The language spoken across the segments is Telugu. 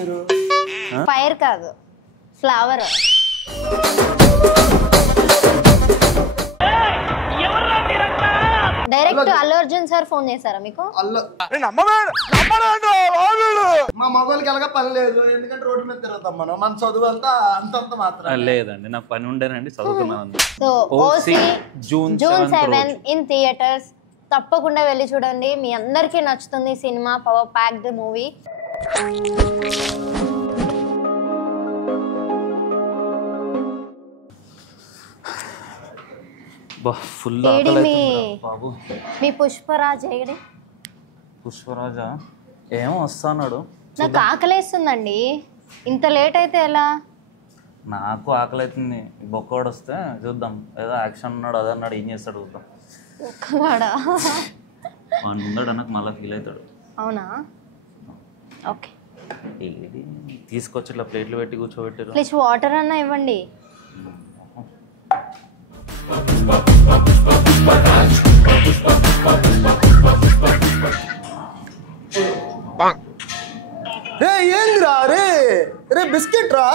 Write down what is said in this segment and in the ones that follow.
మీరు? ఫైర్ కాదు, flower. Direct Allu Arjun sir phone చేశారా మీకు? మా మొగోళ్ళకి ఎలాగా పని లేదు, ఎందుకంటే రోడ్డు మీద తిరుగుతాం మనం. మన చదువు అంతా అంతంత మాత్రం. లేదండి, నాకు పని ఉండేనండి, చదువుకున్నాను. So OC June 7 in theatres. తప్పకుండా వెళ్ళి చూడండి, మీ అందరికీ నచ్చుతుంది సినిమా. Power packed movie. ఫుల్ బాబు. మీ పుష్పరాజ్ ఏడి? పుష్పరాజా ఏమో వస్తున్నాడు. నాకు ఆకలేస్తుందండి, ఇంత లేట్ అయితే ఎలా? నాకు ఆకలి అవుతుంది. బొక్కవాడు వస్తే చూద్దాం, ఏదో యాక్షన్ ఉన్నాడు అదే అన్నాడు, ఏం చేస్తాడు చూద్దాం. ఒక్కవాడా? వాడు ఉన్నాడు నాకు మళ్ళీ ఫీల్ అవుతాడు. అవునా? ఓకే, ఏది తీసుకొచ్చి ఇట్లా ప్లేట్లు పెట్టి కూర్చోబెట్టారు. ప్లీజ్ వాటర్ అన్నా ఇవ్వండి. రే ఏందిరా రే రే బిస్కెట్ రా.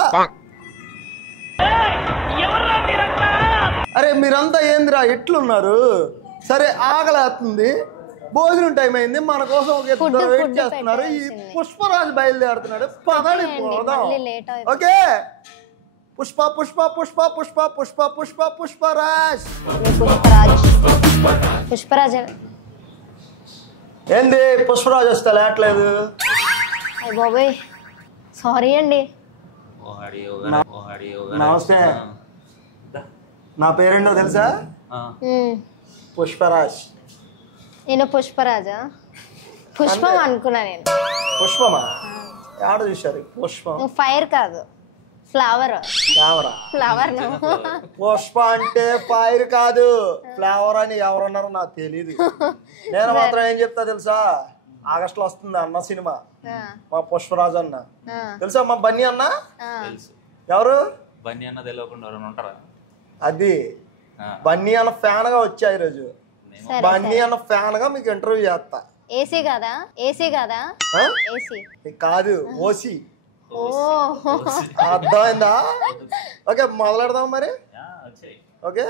అరే మీరంతా ఏందిరా ఎట్లున్నారు? సరే ఆకలేస్తుంది, భోజనం టైం అయింది, మన కోసం ఒక ఇద్దరు వెయిట్ చేస్తున్నారు. ఈ పుష్పరాజు బయలుదేరుతున్నాడు, పదండి పోదాం. ఓకే, పుష్ప పుష్ప పుష్ప పుష్ప పుష్ప పుష్ప పుష్పరాజ్. పుష్పరాజ్ ఏంది పుష్పరాజు వస్తే లేట్లేదు? బాబాయ్ సారీ అండి. నమస్తే, నా పేరేంటో తెలుసా? పుష్పరాజ్. నేను పుష్పరాజా? పుష్పం అనుకున్నా నేను. పుష్పమా? ఆడ చూసారు పుష్పం. ఫైర్ కాదు, ఫ్లవర్. ఫ్లవర్. పుష్ప అంటే ఫైర్ కాదు, ఫ్లవర్ అని ఎవరన్నారో నాకు తెలీదు. నేను మాత్రం ఏం చెప్తా తెలుసా? ఆగస్ట్ లో వస్తుంది అన్న సినిమా, మా పుష్పరాజు అన్న తెలుసా? మా బన్నీ అన్న. ఎవరు బన్నీ అన్న తెలియకుండా ఎవరైనా ఉంటారా? అది బన్నీ అన్న ఫ్యాన్ గా వచ్చా ఈరోజు. బన్నీ అన్న ఫ్యాన్ గా మీకు ఇంటర్వ్యూ చేస్తా. ఏసీ కాదా? ఏసీ కాదా? ఏసీ కాదు, ఓసి. అర్థమైందా? ఓకే మొదలెడదాం మరి. ఓకే,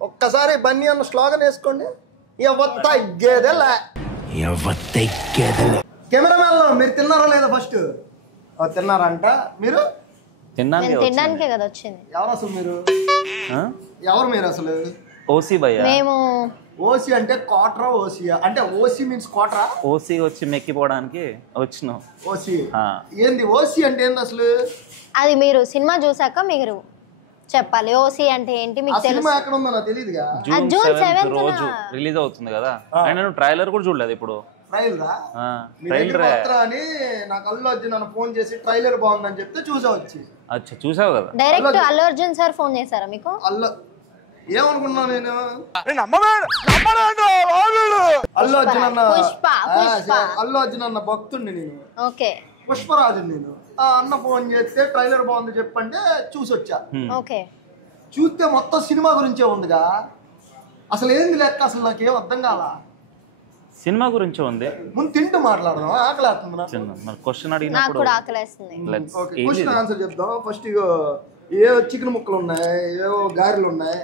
ఒక్కసారి బన్నీ అన్న స్లోగన్ వేసుకోండి. కెమెరామెన్ మీరు తిన్నారా లేదా? ఫస్ట్ తిన్నారంట మీరు? తినడానికే కదా వచ్చింది. ఎవరు అసలు మీరు? ఎవరు మీరు అసలు? ఓసీ భయ్యా. మేము ఓసీ అంటే క్వార్టరా? ఓసీయా అంటే ఓసీ మీన్స్ క్వార్టరా? ఓసీ వచ్చి మెక్కిపోవడానికి వచ్చినాం. ఓసీ ఏంది? ఓసీ అంటే ఏంది అసలు? అది మీరు సినిమా చూసాక మీరు చెప్పాలి. ఓసీ అంటే ఏంటి మీకు తెలుసు? సినిమా ఎక్కడ ఉందో నాకు తెలియదుగా. జూన్ 7 రోజు రిలీజ్ అవుతుంది కదా. నేను ట్రైలర్ కూడా చూడలేదు ఇప్పుడు. ట్రైలర్ అని నాకు అల్లు అర్జున్ నన్ను ఫోన్ చేసి ట్రైలర్ బాగుందని చెప్తే చూసా వచ్చి. అచ్చా చూసావు కదా. Direct Allu Arjun sir phone చేశారా మీకు? ఏమనుకున్నా నేను? అల్లు అర్జున్ అన్న భక్తుడిని నేను. ఓకే, పుష్పరాజు నేను. అన్న ఫోన్ చేస్తే ట్రైలర్ బాగుంది చెప్పంటే చూసొచ్చా. ఓకే, చూస్తే మొత్తం సినిమా గురించే ఉందిగా. అసలు ఏంది లెక్క? అసలు నాకేం అర్థం కాలా. సినిమా గురించి ఉంది. ముందు తింటూ మాట్లాడదాం, ఆకలేస్తుంది. క్వశ్చన్ నాకు అడిగినప్పుడు కూడా ఆకలేస్తుంది. క్వశ్చన్ ఆన్సర్ చెప్దాం. ఫస్ట్ ఏ చికెన్ ముక్కలు ఉన్నాయి, ఏవో గారెలు ఉన్నాయి.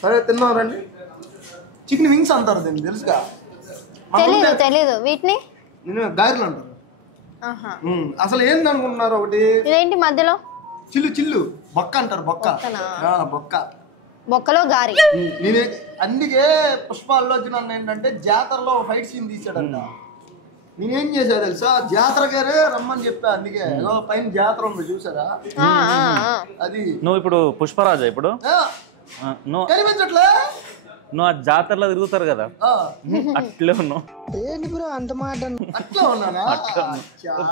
సరే తిన్నాం రండి. చికెన్ వింగ్స్ అంటారు దీన్ని, తెలుసుగా? తెలీదు వీటిని గారెలు అంటారు. అసలు ఏంది అనుకుంటున్నారు? ఒకటి ఇదేంటి మధ్యలో చిల్లు బొక్క అంటారు. బొక్క బొక్కలో గారి. నేనే అందుకే పుష్పాల్లో వచ్చిన ఏంటంటే జాతరలో ఫైట్ సీన్ తీసాడంట. నేనేం చేసా తెలుసా? జాతర గారే రమ్మని చెప్పా. అందుకే పైన జాతర ఉంది చూసారా? అది నువ్వు ఇప్పుడు పుష్పరాజా? ఇప్పుడు కనిపించట్లే? నువ్వు ఆ జాతరలో తిరుగుతారు కదా, అట్లే ఉన్నావు. అట్లా ఉన్నానా?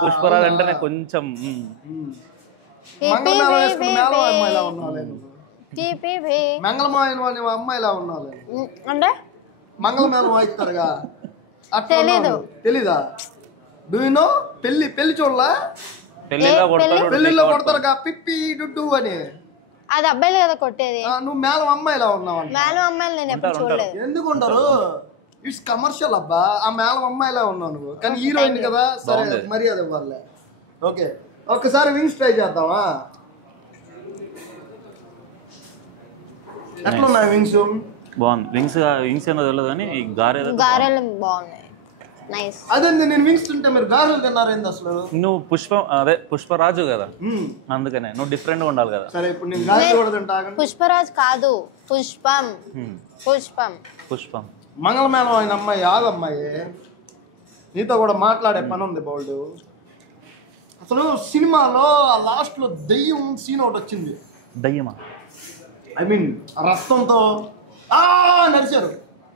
పుష్పరాజు అంటేనే కొంచెం అమ్మాయిలా ఉన్నావు. మంగళమాయన అమ్మాయిలా ఉన్నావు అంటే మంగళమేళం వాయిస్తారుగా. తెలీదా? Do you know? పెళ్లి చూడలా? పెళ్లిలో కొడతారుగా పిప్పి డుడ్డు అని. అది అబ్బాయిలు కదా కొట్టేది. నువ్వు మేళం అమ్మాయిలా ఉన్నావు. మేళం అమ్మాయిలు నేను ఎప్పుడు చూడలేదు. ఎందుకు ఉండరు? ఇట్స్ కమర్షియల్ అబ్బా. ఆ మేళం అమ్మాయిలా ఉన్నావు నువ్వు, కానీ హీరోయిన్ కదా. సరే మర్యాద ఇవ్వాలి. ఓకే ఒకసారి వింగ్స్ ట్రై చేద్దామా? ఎట్లున్నాయి వింగ్స్? బాగుంది. వింగ్స్ ఏమో తెలియదు కానీ ఈ గారెలు బాగున్నాయి. నైస్. అదే నేను వింగ్స్ తింటే మీరు గారెలు తిన్నారేంది అసలు? నువ్వు పుష్పరాజు కదా, అందుకనే నువ్వు డిఫరెంట్ గా ఉండాలి కదా. సరే ఇప్పుడు నేను గారెలు కూడా తింటా. పుష్పరాజ్ కాదు, పుష్పం. పుష్పం మంగళమేళం అయిన అమ్మాయి ఆగమ్మాయి, నీతో కూడా మాట్లాడే పని ఉంది బోల్డు. అసలు సినిమాలో లాస్ట్ లో దెయ్యం సీన్ ఒకటి వచ్చింది. దయ్యమా? ఐ మీన్ రక్తంతో నడిచారు.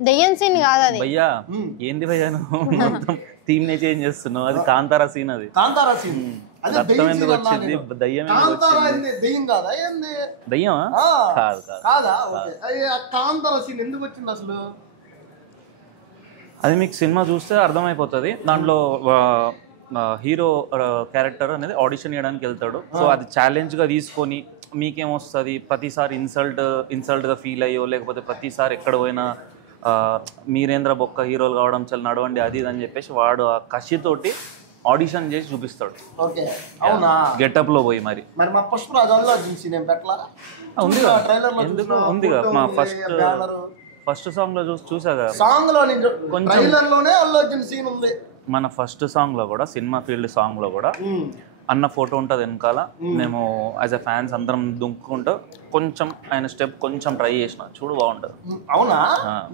దెయ్యం సీన్ కాదు అది. భయ్యా ఏంది భయ్యా నువ్వు మొత్తం థీమ్ నే చేంజ్ చేస్తున్నావు. అది కాంతారా సీన్. అది కాంతారా సీన్. రక్తం ఎందుకు వచ్చింది? దయ్యం దెయ్యం కాదా ఏంది? దయ్యమా? కాదు కాదా? కాంతారా సీన్ ఎందుకు వచ్చింది అసలు? అది మీకు సినిమా చూస్తే అర్థమైపోతుంది. దాంట్లో హీరో క్యారెక్టర్ అనేది ఆడిషన్ చేయడానికి వెళ్తాడు. సో అది ఛాలెంజ్ గా తీసుకొని మీకేమొస్తుంది, ప్రతిసారి ఇన్సల్ట్గా ఫీల్ అయ్యో లేకపోతే ప్రతిసారి ఎక్కడ పోయినా మీరేంద్ర బొక్క హీరోలు కావడం చాలా నడవండి అది ఇది అని చెప్పేసి వాడు ఆ కసితోటి ఆడిషన్ చేసి చూపిస్తాడు. ఓకే అవునా? గెటప్ లో పోయి మరి మా పుష్పరాజ్ అల్లు అర్జున్ సీన్ ఏం పెట్టలా? ఎందుకు ఉందిగా. మా ఫస్ట్ సాంగ్ లో చూసాగా. సాంగ్ లో ట్రైలర్ లోనే అల్లు అర్జున్ సీన్ ఉంది. మన ఫస్ట్ సాంగ్ లో కూడా, సినిమా ఫీల్డ్ సాంగ్ లో కూడా అన్న ఫోటో ఉంటుంది వెనకాల. మేము యాజ్ ఎ ఫ్యాన్స్ అందరం దుంకుకుంటూ కొంచెం ఆయన స్టెప్ కొంచెం ట్రై చేసిన, చూడు బాగుంటుంది. అవునా?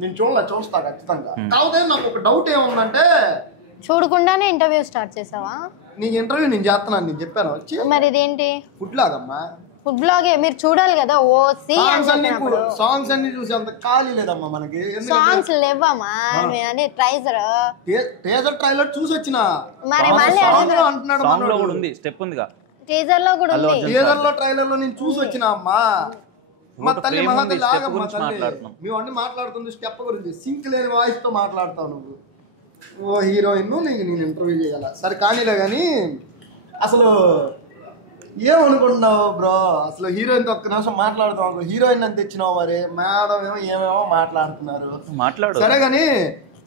నేను చూస్తా ఖచ్చితంగా. కాకపోతే నాకు ఒక డౌట్ ఏముందంటే, చూడకుండానే ఇంటర్వ్యూ స్టార్ట్ చేసావా? నీకు ఇంటర్వ్యూ నేను చేస్తున్నాను, నేను చెప్పాను వచ్చి. మరి ఇదేంటి ఫుడ్ లాగమ్మా? ఫుడ్ బ్లాగే మీరు చూడాలి కదా. సాంగ్స్ అన్ని చూసి అంత ఖాళీ లేదమ్మా మనకి. సాంగ్స్ లేవమ్మా, ట్రైలర్ చూసి వచ్చిన. మరి మళ్ళీ అంటున్నాడు స్టెప్ ఉందిగా, టీజర్ లో కూడా ఉంది. టీజర్ లో ట్రైలర్ లో నేను చూసి వచ్చిన అమ్మా. మా తల్లి మహాతల్లి ఆగమ్మా తల్లి, మేము అన్ని మాట్లాడుతుంది స్టెప్ గురించి. సింక్ లేని వాయిస్ తో మాట్లాడతావు నువ్వు. ఓ హీరోయిన్ నీకు నేను ఇంటర్వ్యూ చేయాల. సరే కానీలే కానీ అసలు ఏమనుకుంటున్నావు బ్రో? అసలు హీరోయిన్ తో ఒక్క నిమిషం మాట్లాడుతావు. హీరోయిన్ అని తెచ్చినావు, మరి మేడం ఏమేమో మాట్లాడుతున్నారు. సరే కానీ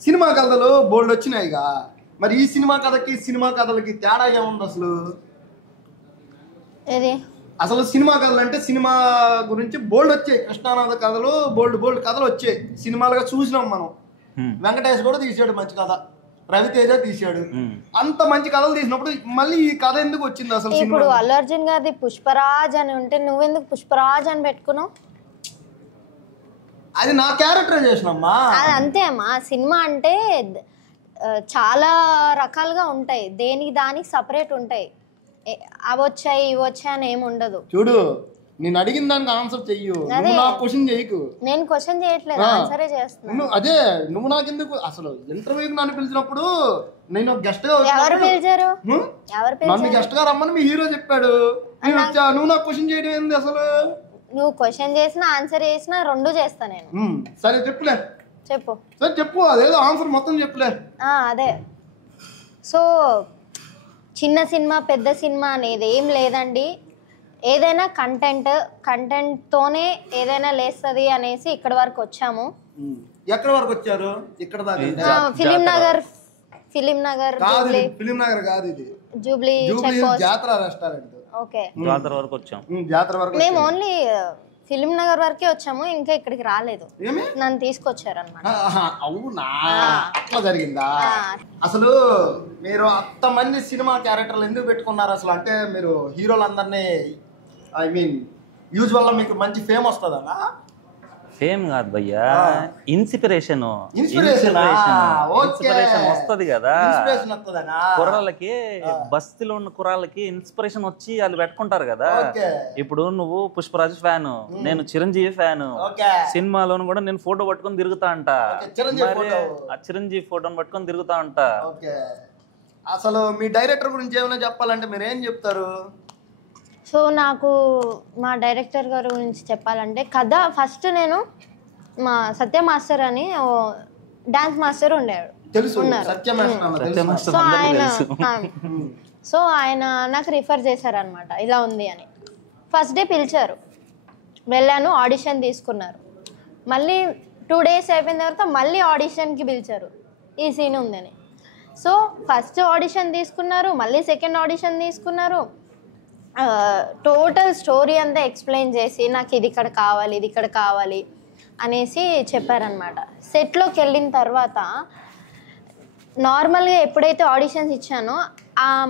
సినిమా కథలు బోల్డ్ వచ్చినాయిగా. మరి ఈ సినిమా కథలకి తేడా ఏముంది అసలు? అసలు సినిమా కథలు అంటే సినిమా గురించి బోల్డ్ వచ్చాయి. కృష్ణానాథ కథలు బోల్డ్ కథలు వచ్చాయి. సినిమాలుగా చూసినాం మనం. వెంకటేష్ కూడా తీసాడు మంచి కథ, రవితేజ తీసాడు. అంత మంచి కథలు తీసినప్పుడు మళ్ళీ ఈ కథ ఎందుకు వచ్చింది అసలు? ఇప్పుడు అల్లు అర్జున్ గారిది పుష్పరాజ్ అని ఉంటే నువ్వెందుకు పుష్పరాజ్ అని పెట్టుకున్నావు? అది నా క్యారెక్టరైజేషన్ అమ్మా. అది అంతే అమ్మా. సినిమా అంటే చాలా రకాలుగా ఉంటాయి, దేనికి దానికి సపరేట్ ఉంటాయి. అవి వచ్చాయి ఇవి వచ్చాయి అని ఏమి ఉండదు. చూడు, నేను అడిగిన దానికి ఆన్సర్ చెయ్యు, క్వశ్చన్ చేయకు. నేను క్వశ్చన్ చేయట్లేదు, ఆన్సరే చేస్తున్నాను. అదే నువ్వు నాకెందుకు అసలు ఇంటర్వ్యూకి నన్ను పిలిచినప్పుడు నేను గెస్ట్ గా ఎవరు పిలిచారు? నన్ను గెస్ట్ గా రమ్మని మీ హీరో చెప్పాడు. నువ్వు నాకు క్వశ్చన్ చేయడం ఏంది అసలు? నువ్వు క్వశ్చన్ చేసినా ఆన్సర్ చేసినా రెండు చేస్తా నేను. సరే చెప్పులే, చెప్పు. అదేదో ఆన్సర్ మొత్తం చెప్పులే. అదే. సో చిన్న సినిమా పెద్ద సినిమా అనేది ఏం లేదండి. ఏదైనా కంటెంట్తోనే ఏదైనా లేస్తుంది అనేసి ఇక్కడ వరకు వచ్చాము. ఎక్కడ వరకు వచ్చారు? ఇక్కడ ఫిలిం నగర్ కాదు, ఇది జూబ్లీ జాతర రెస్టారెంట్. ఓకే, జాతర వరకు వచ్చాం. మేము ఓన్లీ ఫిలిం నగర్ వరకే వచ్చాము, ఇంకా ఇక్కడికి రాలేదు. నన్ను తీసుకొచ్చారు అన్నమాట. అవునా? అట్లా జరిగిందా? అసలు మీరు అంతమంది సినిమా క్యారెక్టర్లు ఎందుకు పెట్టుకున్నారు అసలు? అంటే మీరు హీరోలందరినీ ఐ మీన్ యూజువల్ గా మీకు మంచి ఫేమ్ వస్తుందనా? ఫేమ్ కాదు భయ్యా, ఇన్స్పిరేషన్ వస్తుంది కదా కుర్రాళ్ళకి. బస్తీలో ఉన్న కుర్రాళ్ళకి ఇన్స్పిరేషన్ వచ్చి వాళ్ళు పెట్టుకుంటారు కదా. ఇప్పుడు నువ్వు పుష్పరాజ్ ఫ్యాన్, నేను చిరంజీవి ఫ్యాన్. సినిమాలోను కూడా నేను ఫోటో పట్టుకొని తిరుగుతా అంట, చిరంజీవి ఫోటోని పట్టుకొని తిరుగుతా అంట. అసలు మీ డైరెక్టర్ గురించి ఏమైనా చెప్పాలంటే మీరు ఏం చెప్తారు? సో నాకు మా డైరెక్టర్ గారి గురించి చెప్పాలంటే కథ ఫస్ట్ నేను మా సత్య మాస్టర్ అని డాన్స్ మాస్టర్ ఉన్నారు. సో ఆయన నాకు రిఫర్ చేశారనమాట, ఇలా ఉంది అని. ఫస్ట్ డే పిలిచారు, వెళ్ళాను, ఆడిషన్ తీసుకున్నారు. మళ్ళీ 2 days అయిపోయిన తర్వాత మళ్ళీ ఆడిషన్కి పిలిచారు, ఈ సీన్ ఉందని. సో ఫస్ట్ ఆడిషన్ తీసుకున్నారు, మళ్ళీ సెకండ్ ఆడిషన్ తీసుకున్నారు, టోటల్ స్టోరీ అంతా ఎక్స్ప్లెయిన్ చేసి నాకు ఇది ఇక్కడ కావాలి ఇది ఇక్కడ కావాలి అనేసి చెప్పారనమాట. సెట్లోకి వెళ్ళిన తర్వాత నార్మల్గా ఎప్పుడైతే ఆడిషన్స్ ఇచ్చానో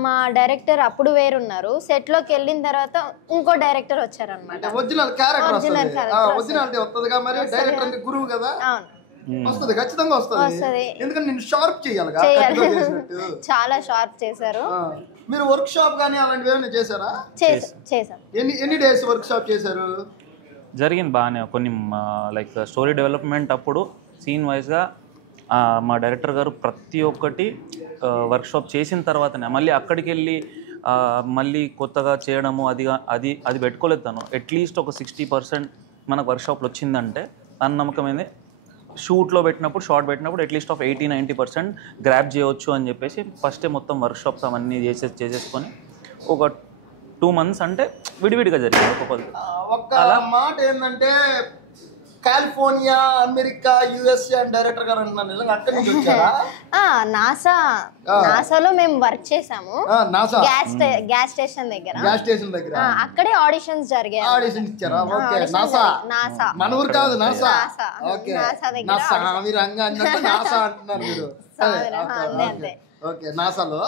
మా డైరెక్టర్ అప్పుడు వేరున్నారు, సెట్లోకి వెళ్ళిన తర్వాత ఇంకో డైరెక్టర్ వచ్చారనమాట. ఒరిజినల్ క్యారెక్టర్ గురువు కదా, వస్తుంది ఖచ్చితంగా వస్తుంది. ఎందుకంటే నేను షార్ప్ చేయాలి, చాలా షార్ప్ చేశారు. మీరు వర్క్ షాప్ కానీ అలాంటివి ఏమైనా చేశారా? చేశాం. ఎన్ని డేస్ వర్క్ షాప్ చేశారు? జరిగింది బాగానే. కొన్ని లైక్ స్టోరీ డెవలప్మెంట్ అప్పుడు సీన్ వైజ్గా మా డైరెక్టర్ గారు ప్రతి ఒక్కటి వర్క్షాప్ చేసిన తర్వాతనే మళ్ళీ అక్కడికి వెళ్ళి మళ్ళీ కొత్తగా చేయడము అది పెట్టుకోలేదు తను. అట్లీస్ట్ ఒక 60% మనకు వర్క్షాప్లో వచ్చిందంటే తన నమ్మకమైంది. షూట్లో పెట్టినప్పుడు షార్ట్ పెట్టినప్పుడు అట్లీస్ట్ ఆఫ్ 80-90% గ్రాప్ చేయవచ్చు అని చెప్పేసి ఫస్టే మొత్తం వర్క్షాప్స్ అవన్నీ చేసేసుకొని ఒక 2 months అంటే విడివిడిగా జరిగింది. ఒక్క మాట ఏంటంటే కాలిఫోర్నియా, అమెరికా, యుఎస్ఏ అని డైరెక్టర్ గారు అంటున్నారు, నిజంగా అక్కడి నుంచి వచ్చారా? నాసాలో మేము వర్క్ చేసాము. గ్యాస్ స్టేషన్ దగ్గర అక్కడే ఆడిషన్స్ జరిగాయి. ఆడిషన్స్ ఇచ్చారా? ఓకే. నాసా మన ఊరు కాదు, నాసా. ఓకే, నాసా మీరు నాసా అంటున్నారు మీరు. ఓకే, నాసాలో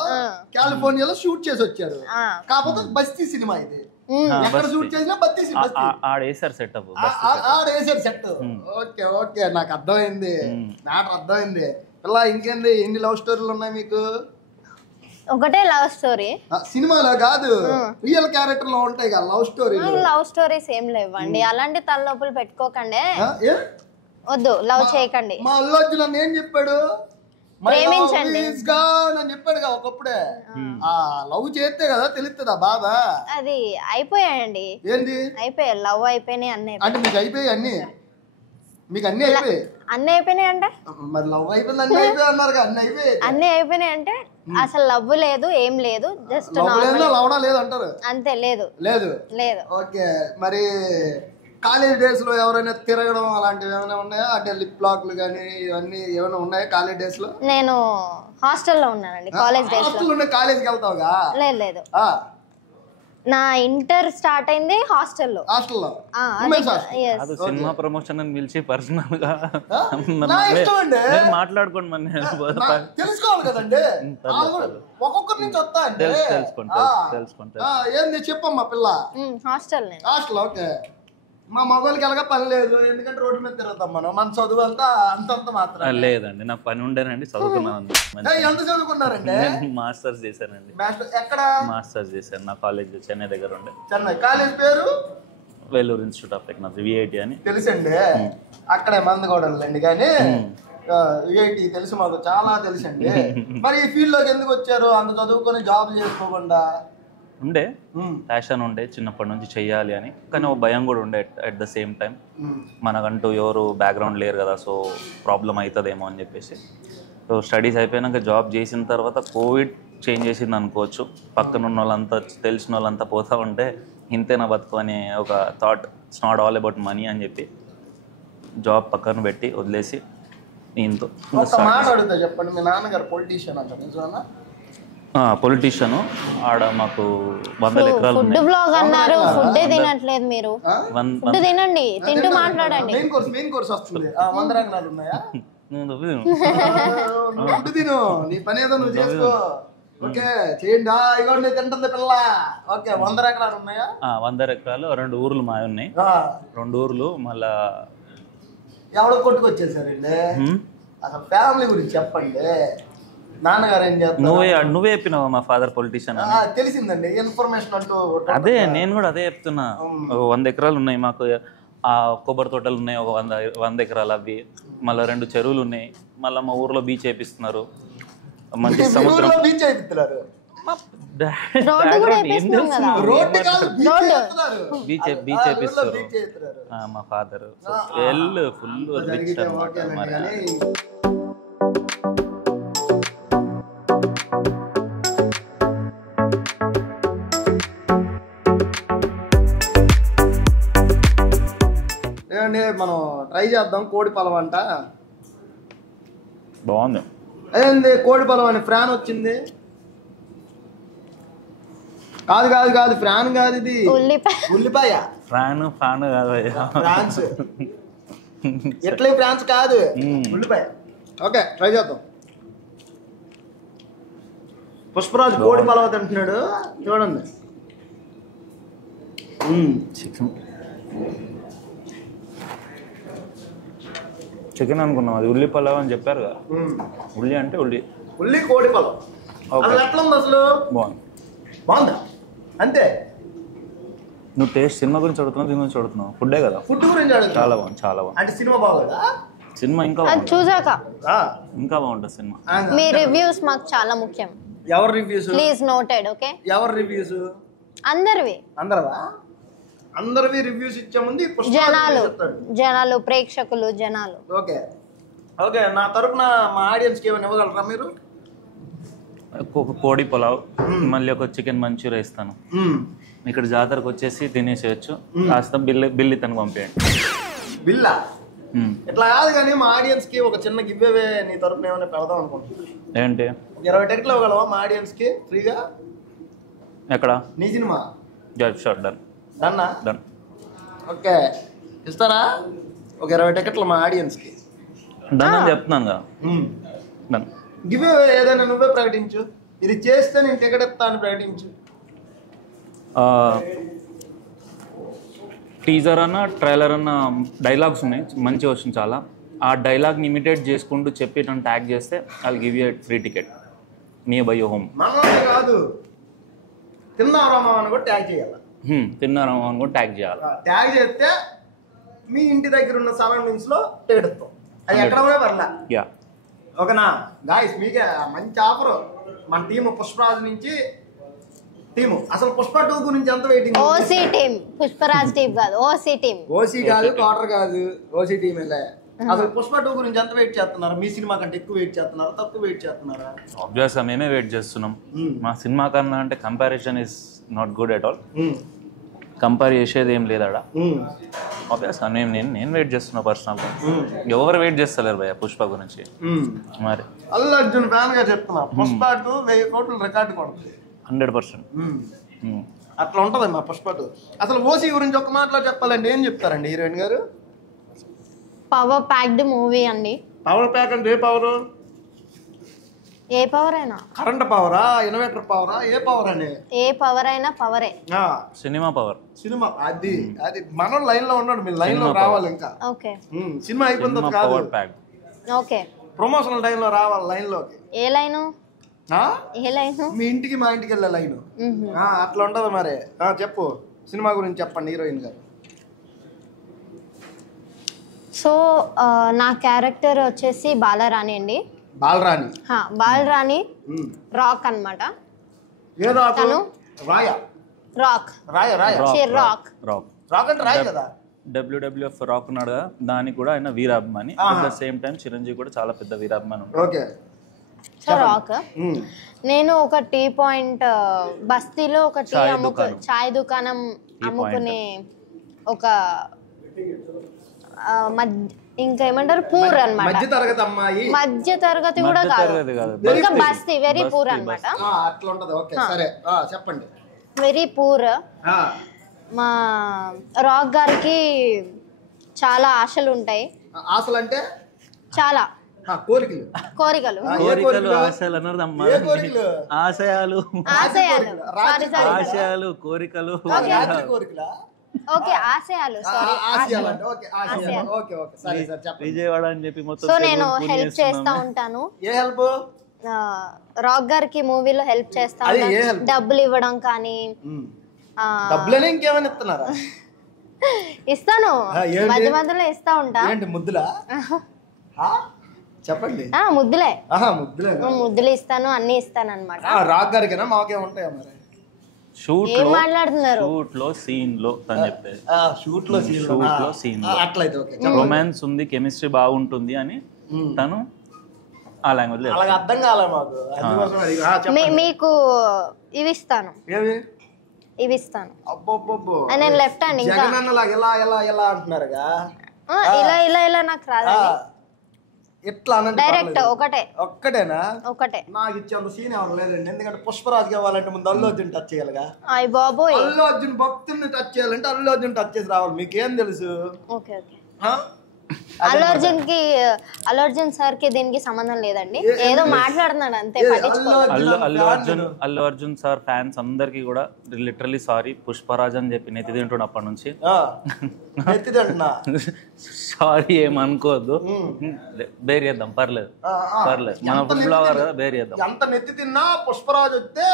కాలిఫోర్నియాలో షూట్ చేసి వచ్చారు. కాకపోతే బస్తీ సినిమా ఇది. ఎక్కడ షూట్ చేసినా ఆడేసారు సెటప్. ఓకే ఓకే, నాకు అర్థమైంది, మ్యాటర్ అర్థమైంది. ఇలా ఇంకేంది, ఎన్ని లవ్ స్టోరీలు ఉన్నాయి మీకు? ఒకటే లవ్ స్టోరీ. సినిమాలో కాదు, రియల్ క్యారెక్టర్ లో ఉంటాయి కదా లవ్ స్టోరీ. లవ్ స్టోరీస్ ఏం లేవండి, అలాంటి తలనొప్పులు పెట్టుకోకండి, వద్దు, లవ్ చేయకండి. మా అల్లు అర్జున్ ఏం చెప్పాడు? ప్రేమించండి అని చెప్పాడు కదా ఒకప్పుడే. ఆ లవ్ చేస్తే కదా తెలుస్తుందా బాధ? అది అయిపోయాయండి. ఏంటి అయిపోయాయి? లవ్ అయిపోయినాయి అన్నీ. అంటే మీకు అయిపోయాయి అన్ని? మీకు అన్ని అయిపోయాయి? అన్ని అయిపోయినాయి అంటే మరి లవ్ అయిపోయింది అన్ని అయిపోయాయి అన్నారు కదా. అన్ని అయిపోయాయి, అన్ని అయిపోయినాయి అంటే అసలు లవ్ లేదు, ఏం లేదు, జస్ట్ లవడా లేదు అంటారు అంతే. లేదు లేదు లేదు. ఓకే. మరి కాలేజ్ డేస్ లో ఎవరైనా తిరగడం అలాంటివి ఏమైనా ఉన్నాయా? అంటే లిప్ లాక్లు కానీ ఇవన్నీ ఏమైనా ఉన్నాయా కాలేజ్ డేస్ లో? నేను హాస్టల్లో ఉన్నానండి కాలేజ్ డేస్ లో. కాలేజ్కి వెళ్తావుగా? లేదు, నా ఇంటర్ స్టార్ట్ అయింది హాస్టల్లో. సినిమా ప్రమోషన్ అని పిలిచి పర్సనల్ గా మాట్లాడుకోండి, మరి తెలుసుకోవాలి కదండి, ఒక్కొక్కరి నుంచి వస్తా అంటే తెలుసుకుంటా. ఏంది చెప్పమ్మా పిల్ల? హాస్టల్. ఓకే. మా మగవాళ్ళకి ఎలాగ పని లేదు, ఎందుకంటే రోడ్డు మీద తిరుగుతాం మనం. మన చదువు అంతా అంతంత మాత్రం లేదండి. నాకు పని ఉండేనండి, చదువుకున్నాను. ఎంత చదువుకున్నారండి? మాస్టర్స్ చేశానండి. ఎక్కడ మాస్టర్స్ చేశాను? నా కాలేజ్ చెన్నై దగ్గర ఉండే. చెన్నై కాలేజ్ పేరు? Vellore institute of technology, VIT అని. తెలుసండి, అక్కడే మందగోడలండి. కానీ విఐటి తెలుసు, మాకు చాలా తెలుసండి. మరి ఈ ఫీల్డ్ లోకి ఎందుకు వచ్చారు? అంత చదువుకొని జాబ్ చేసుకోకుండా? ఉండే ప్యాషన్ ఉండే చిన్నప్పటి నుంచి చెయ్యాలి అని, కానీ ఒక భయం కూడా ఉండే అట్ ద సేమ్ టైం. మనకంటూ ఎవరు బ్యాక్గ్రౌండ్ లేరు కదా, సో ప్రాబ్లం అవుతుందేమో అని చెప్పేసి. సో స్టడీస్ అయిపోయాక జాబ్ చేసిన తర్వాత కోవిడ్ చేంజ్ చేసింది అనుకోవచ్చు. పక్కన ఉన్న వాళ్ళంతా, తెలిసిన వాళ్ళంతా పోతూ ఉంటే ఇంతేనా బతుకు అని ఒక thought. It's not all about money అని చెప్పి జాబ్ పక్కన పెట్టి వదిలేసి దీంతో. చెప్పండి, మీ నాన్నగారు పొలిటీషియన్ అంటారు? పొలిటీషియన్. ఆడ మాకు 100 ఎకరాలు ఫుడ్ బ్లాగ్ అన్నారు. ఫుడ్ తినట్లేదు మీరు, ఫుడ్ తినండి, తింటూ మాట్లాడండి. మెయిన్ కోర్స్ వస్తుంది. 100 ఎకరాలు ఉన్నాయా? ఫుడ్ తిను, నీ పని ఏదో నువ్వు చేసుకో. ఓకే చేయండి, ఇగోండి తింటుంది పిల్ల. ఓకే, 100 ఎకరాలు ఉన్నాయా? 100 ఎకరాలు, 2 ఊర్లు మా ఉన్నాయి. 2 ఊర్లు మళ్ళా ఎవడో కొట్టుకొచ్చేసారండి. అసలు ఫ్యామిలీ గురించి చెప్పండి. నాన్నగారు ఏం చేస్తారు? నువ్వే చెప్పినావు మా ఫాదర్ పొలిటీషియన్. తెలిసిందండి, ఇన్ఫర్మేషన్ అంటూ. అదే నేను కూడా అదే చెప్తున్నా. 100 ఎకరాలు ఉన్నాయి మాకు. ఆ కొబ్బరి తోటలు ఉన్నాయి ఒక 100 ఎకరాలు. అవి మళ్ళీ 2 చెరువులు ఉన్నాయి. మళ్ళీ మా ఊర్లో బీచ్ వేపిస్తున్నారు. మంచి సముద్రం. బీచ్ వేపిస్తున్నారు? బీచ్ వేపిస్తారు మా ఫాదర్. ఫుల్ రిచ్ అన్నమాట. మనం ట్రై చేద్దాం కోడి పొలం అంట. బాగుంది. అదేంది కోడి పొలం అని ఫ్రాన్ వచ్చింది? కాదు కాదు కాదు ఫ్రాన్ కాదు ఇది ఉల్లిపాయ ఫ్యాన్ కాదు ఫ్రాన్స్ ఎట్లే ఫ్రాన్స్ కాదు ఉల్లిపాయ. ఓకే ట్రై చేద్దాం. పుష్పరాజు కోడి పలావ్ తింటున్నాడు చూడండి. చికెన్ అనుకున్నాం, అది ఉల్లి పలావ్ అని చెప్పారు కదా. ఉల్లి అంటే ఉల్లి కోడి పలావ్ అసలు ఎట్లా ఉంది అసలు? బాగుందా? అంతే. నువ్వు టేస్ట్ సినిమా గురించి అడుగుతున్నావు, దీని గురించి అడుగుతున్నావు? ఫుడ్డే కదా. ఫుడ్ గురించి అడుగుతా. చాలా బాగుంది, చాలా బాగుంది. అంటే సినిమా బాగుందా? సినిమా ఇంకా చూసాక ఇంకా బాగుంటుంది సినిమా. మీ రివ్యూస్ మాకు చాలా ముఖ్యం. ఎవరి రివ్యూస్? Please noted. ఓకే, ఎవరి రివ్యూస్? అందరివి. అందరివి రివ్యూస్ ఇచ్చే ముందు జనాలు ప్రేక్షకులు జనాలు. ఓకే ఓకే, నా తరపున మా ఆడియన్స్కి ఏమైనా ఇవ్వగలరా మీరు? ఒక కోడి పులావ్, మళ్ళీ ఒక చికెన్ మంచూరియా ఇస్తాను. ఇక్కడ జాతరకు వచ్చేసి తినేసేయచ్చు. కాస్త బిల్లు తనకు పంపేయండి. బిల్లా? ఇట్లా కాదు కానీ మా ఆడియన్స్ కి ఒక చిన్న గివ్ అవే నీ తరపున ఏమైనా పెడదాం అనుకుంటున్నాను. ఏంటి? 20 టికెట్లు ఇవ్వగలవా మా ఆడియన్స్ కి ఫ్రీగా? ఎక్కడ? నీ సినిమా. Sure, done. డన్నా? డన్. ఓకే, ఇస్తారా ఒక 20 టికెట్లు మా ఆడియన్స్ కి? డన్ అని చెప్తున్నాను కదా. డన్. గివ్ అవే ఏదైనా నువ్వే ప్రకటించు. ఇది చేస్తే నేను టికెట్ ఇస్తా అని ప్రకటించు. టీజర్ అన్న ట్రైలర్ అన్న డైలాగ్స్ ఉన్నాయి, మంచిగా వచ్చింది చాలా. ఆ డైలాగ్ని ఇమిటేట్ చేసుకుంటూ చెప్పి నన్ను ట్యాగ్ చేస్తే I give you free ticket near by your home. మనోడే కాదు, తిన్నారామా అని కూడా ట్యాగ్ చేయాలి. తిన్నారామా అని కూడా ట్యాగ్ చేయాలి. ట్యాగ్ చేస్తే మీ ఇంటి దగ్గర ఉన్న సరౌండింగ్స్ లో టికెట్ ఇస్తాం. అది ఎక్కడ కూడా పర్లా. యా, ఓకేనా గాయస్? మీకే మంచి ఆఫర్. మన టీము పుష్పరాజ్ నుంచి టీము. అసలు పుష్ప 2 గురించి ఎంత waiting? OC team, Pushparaj team కాదు, ఓసీ టీమ్. ఓసీ కాదు, క్వార్టర్ కాదు, ఓసీ టీమ్. అసలు పుష్ప 2 గురించి ఎంత వెయిట్ చేస్తున్నారు? మీ సినిమా కంటే ఎక్కువ వెయిట్ చేస్తున్నారా, తక్కువ వెయిట్ చేస్తున్నారా? ఆబ్వియస్గా మేమే వెయిట్ చేస్తున్నాం. మా సినిమా కన్నా అంటే comparison is not good at all. Compare చేసేది ఏం లేదా? ఆబ్వియస్గా నేను వెయిట్ చేస్తున్నా పర్సనల్గా. ఎవరు వెయిట్ చేస్తలేరు భయ్య పుష్ప గురించి. మరి అల్లు అర్జున్ ఫ్యాన్ గా చెప్తున్నా, పుష్ప 2 1000 కోట్లు రికార్డు కొడుతుంది 100%. అట్లా ఉంటది మా పుష్ప 2. అసలు ఓసీ గురించి ఒక మాటలో చెప్పాలండి ఏం చెప్తారండి హీరోయిన్ గారు? పవర్ ప్యాక్డ్ మూవీ అండి. పవర్ ప్యాక్ అంటే ఏ పవర్? ఏ పవర్ అయినా. కరెంట్ పవరా, ఇన్వర్టర్ పవరా, ఏ పవర్ అని? ఏ పవర్ అయినా పవరే. Cinema power. సినిమా అది అది మనం లైన్ లో ఉన్నాడు, మీరు లైన్ లో రావాలి ఇంకా. ఓకే, సినిమా అయిపోయింది కాదు. ఓకే, ప్రమోషనల్ టైం లో రావాలి లైన్ లోకి. ఏ లైను? ఏ లైను? మీ ఇంటికి మా ఇంటికి వెళ్ళే లైన్. అట్లా ఉంటది మరి. చెప్పు, సినిమా గురించి చెప్పండి హీరోయిన్ గారు. సో నా క్యారెక్టర్ వచ్చేసి బాలరాణి అండి. బాలరాణి? బాలరాణి రాక్ అన్నమాట. A rock? రాయా? రాక్. రాయ రాయ రాక్. రాక్. రాక్ అంటే రాయ కదా. WWF రాక్ ఉన్నాడు కదా, దానికి కూడా ఆయన వీరాభిమాని. At the same time Chiranjeevi కూడా చాలా పెద్ద వీరాభిమాని. ఓకే. So rock. నేను ఒక టీ పాయింట్ బస్తీలో ఒక టీ చాయ్ దుకాణం అమ్ముకునే ఒక ఇంకా ఏమంటారు పూర్ అన్నమాట. మధ్య తరగతి కూడా కాదు, ఇంకా బస్తీ, వెరీ పూర్ అన్నమాట. అట్లా ఉంటది. ఓకే సరే చెప్పండి. Very poor. మా రాక్ గారికి చాలా ఆశలు ఉంటాయి. ఆశలు అంటే చాలా కోరికలు. కోరికలు, ఆశయాలు అన్నారు అమ్మా. ఆశయాలు, ఆశయాలు, కోరికలు. ఓకే, ఆశయాలు. విజయవాడ అని చెప్పి మొత్తం. సో నేను హెల్ప్ చేస్తా ఉంటాను. ఏ హెల్ప్? రాక్ గారికి మూవీలో హెల్ప్ చేస్తా ఉంటాను. డబ్బులు ఇవ్వడం కానీ. డబ్బులు ఇంకేమైనా ఇస్తున్నారా? ఇస్తాను, మధ్య మధ్యలో ఇస్తా ఉంటా. ముద్దులా? చెప్పండి. ముద్దులే. ముద్దులు ఇస్తాను, అన్ని ఇస్తాను అన్నమాట. రాక్ గారికైనా మాకే ఉంటాయా మరి? ఏం మాట్లాడుతున్నారు? షూట్ లో సీన్ లో తను చెప్పేది. షూట్ లో సీన్ అట్లయితే ఓకే. రొమాన్స్ ఉంది, కెమిస్ట్రీ బాగుంటుంది అని తను ఆ లాంగ్వేజ్ లో. అలాగే అర్థం కాలే మాకు. మీకు ఇవి ఇస్తాను, ఇవి ఇస్తాను. నేను లెఫ్ట్ హ్యాండ్. ఇంకా ఇలా ఇలా ఇలా ఇలా అంటున్నారుగా. ఇలా ఇలా ఇలా నాకు రాదండి. ఎట్లా అనండి డైరెక్ట్ ఒక్కటేనా? ఒకటే. నాకు ఇచ్చేంత సీన్ ఎవరు లేదండి. ఎందుకంటే పుష్పరాజు కావాలంటే ముందు అల్లు అర్జున్ టచ్ చేయాలిగా. అయ్ బాబోయ్, అల్లు అర్జున్ భక్తుల్ని టచ్ చేయాలంటే అల్లు అర్జున్ టచ్ చేసి రావాలి. మీకేం తెలుసు? Okay okay. Allu Arjun sir కి దీనికి సంబంధం లేదండి, ఏదో మాట్లాడుతున్నాడు అంతే. అల్లు అర్జున్ సార్ ఫ్యాన్స్ అందరికి కూడా లిటరలీ సారీ. పుష్పరాజ్ అని చెప్పి నెత్తి తింటున్నా అప్పటి నుంచి. సారీ ఏమనుకోవద్దు, బేర్ చేద్దాం, పర్లేదు. మన ఫుడ్ బ్లాగర్ కదా, బేర్ చేద్దాం. ఎంత నెత్తి తిన్నా పుష్పరాజ్ వస్తే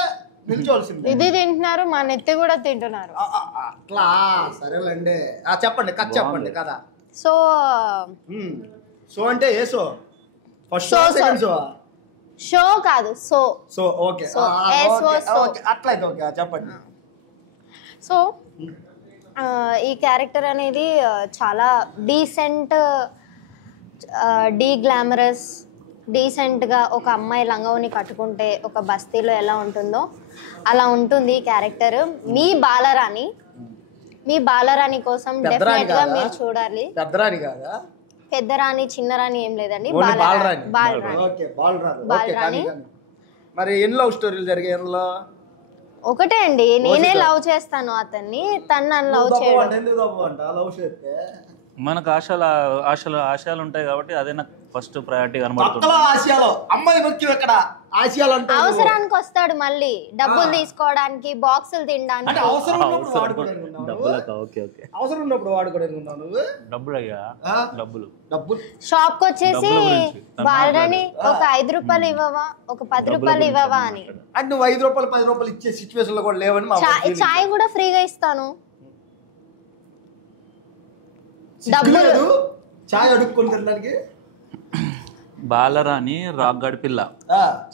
నిల్చోవాల్సింది. ఇది తింటున్నారు, మా నెత్తి కూడా తింటున్నారు. అట్లా సరేలేండి. చెప్పండి కథ, చెప్పండి కదా. సో అంటే ఏ show? First show, second show? Show కాదు, సో ఓకే అట్లయితే ఓకే చెప్పండి. సో ఈ క్యారెక్టర్ అనేది చాలా డీసెంట్, గ్లామరస్, డీసెంట్గా ఒక అమ్మాయి లంగవని కట్టుకుంటే ఒక బస్తీలో ఎలా ఉంటుందో అలా ఉంటుంది ఈ క్యారెక్టర్. మీ బాలరాణి కోసం డెఫినెట్ గా మీరు చూడాలి. పెద్దరాణి కాదా? పెద్దరాణి చిన్నరాణి ఏం లేదండి, బాలరాణి. మరి ఎన్ని లవ్ స్టోరీలు జరిగాయి అందులో? ఒకటే అండి, నేనే లవ్ చేస్తాను అతన్ని, తను నన్ను లవ్ చేయడం. మనకు ఆశయాలు ఉంటాయి కాబట్టి అదే నాకు ఫస్ట్ ప్రయారిటీ కనబడుతుంది. అవసరానికి వస్తాడు, మళ్ళీ డబ్బులు తీసుకోవడానికి, బాక్సులు తినడానికి. షాప్ కి వచ్చేసి వాళ్ళని ఒక 5 రూపాయలు ఇవ్వవా, ఒక 10 రూపాయలు ఇవ్వవా అని. అంటే నువ్వు 5 రూపాయలు 10 రూపాయలు ఇచ్చే సిచ్యువేషన్ లో కూడా లేవని. చాయ్ కూడా ఫ్రీగా ఇస్తాను. డబ్బులు చాయ్ అడుక్కొని తినడానికి. బాలరాణి రాగ్గాడి పిల్ల,